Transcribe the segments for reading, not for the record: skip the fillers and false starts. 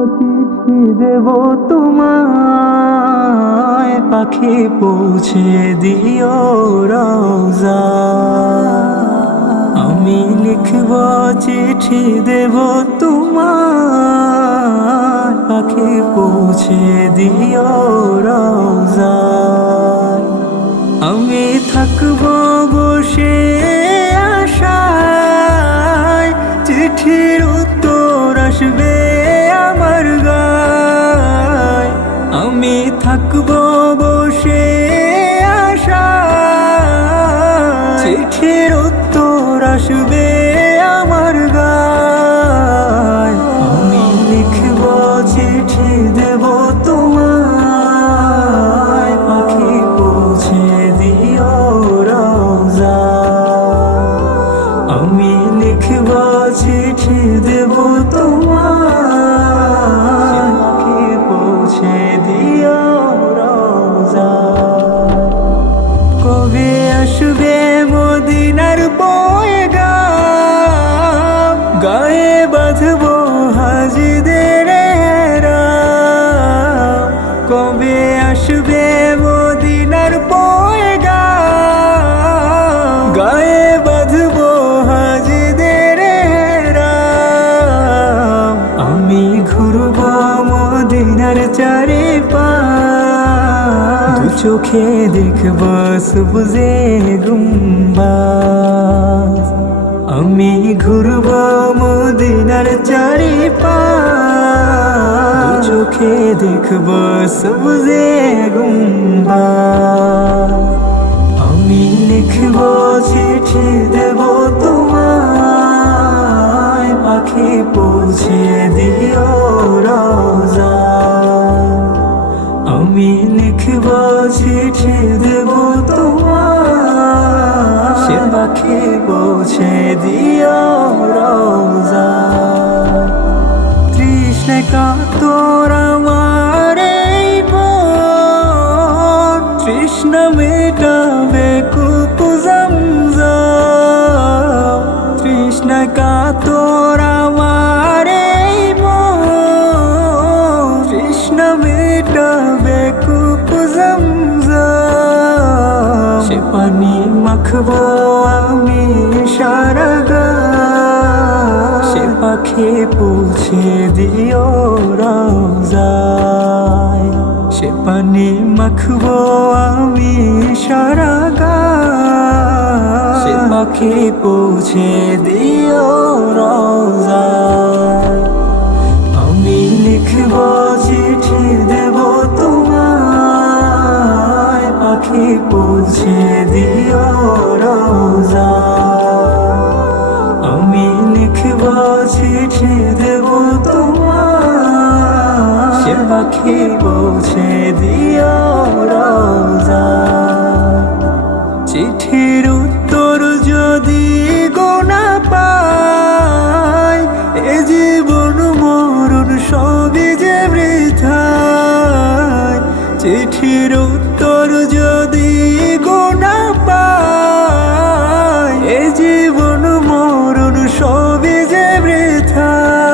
চিঠি দেব তোমায়, পাখি পৌঁছে দিও রওজা। আমি লিখব চিঠি দেব তোমায়, পাখি পৌঁছে দিও রওজা। আমি থাকব বসে আশায়, চিঠির উত্তর আসবে আমার গায়। আমি থাকব বসে আশায়, চিঠির উত্তর আসবে আমার গায়। আমি লিখব চিঠি দেব তোমায়, পাখি পৌঁছে দিও রওজা। আমি লিখব চিঠি দেব তোমায়, পাখি পৌঁছে দিও রওজা। কবে আসবে মদিনার পয়গাম, গায়ে বাঁধব হাজিদের এহরাম। কবে আসবে মদিনার পয়গাম, গায়ে বাঁধব হাজিদের এহরাম। আমি ঘুরব মদিনার চারিপাশ, দু চোখে দেখব সবুজে গুম্বাজ। আমি ঘুরব মদিনার চারিপাশ, দু চোখে দেখব সবুজে গুম্বাজ। আমি লিখব চিঠি দেব তোমায়, পাখি পৌঁছে দিও রওজা। আমি লিখব চিঠি দেব তোমায়, সে পাখি পৌঁছে দিও রওজা। তৃষ্ণায় কাতর আমার এই মন, তৃষ্ণা মেটাবে কূপ জমজম। তৃষ্ণায় কাতর আমার এই মন, তৃষ্ণা মেটাবে কূপ জমজম। সে পানি মাখবো আমি সারা গায়, সে পাখি পৌঁছে দিও রওজায়। সে পানি মাখবো আমি সারা গায়, সে পাখি পৌঁছে দিও রওজায়। আমি লিখব চিঠি দেব তোমায়, পাখি পৌঁছে দিও রওজায়। আমি লিখব চিঠি দেব তোমায়, সে পাখি পৌঁছে দিও রওজায়। চিঠির উত্তর যদি গোনা পাই, এ জীবন মরণ সবই যে বৃথায়। চিঠির উত্তর যদি গোনা পাই, এ জীবন মরণ সবই যে বৃথায়।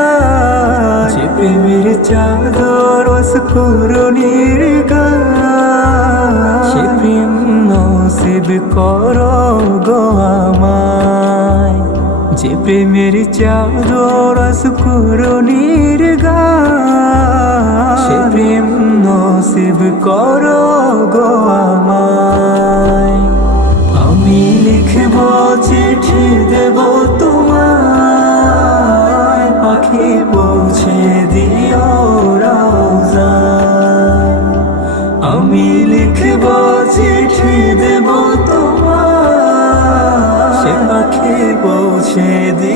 যে প্রেমের চাদর অস্করণীর গায়, সে প্রেম নসিব করো গো আমায়। যে প্রেমের চাদর অস্করণীর গায়, সে প্রেম নসিব করো গো আমায়। আমি লিখব চিঠি দেব তোমায়, পাখি পৌঁছে দিও রওজায়। আমি লিখব চিঠি দেব তোমায়, সে পাখি পৌঁছে দিও।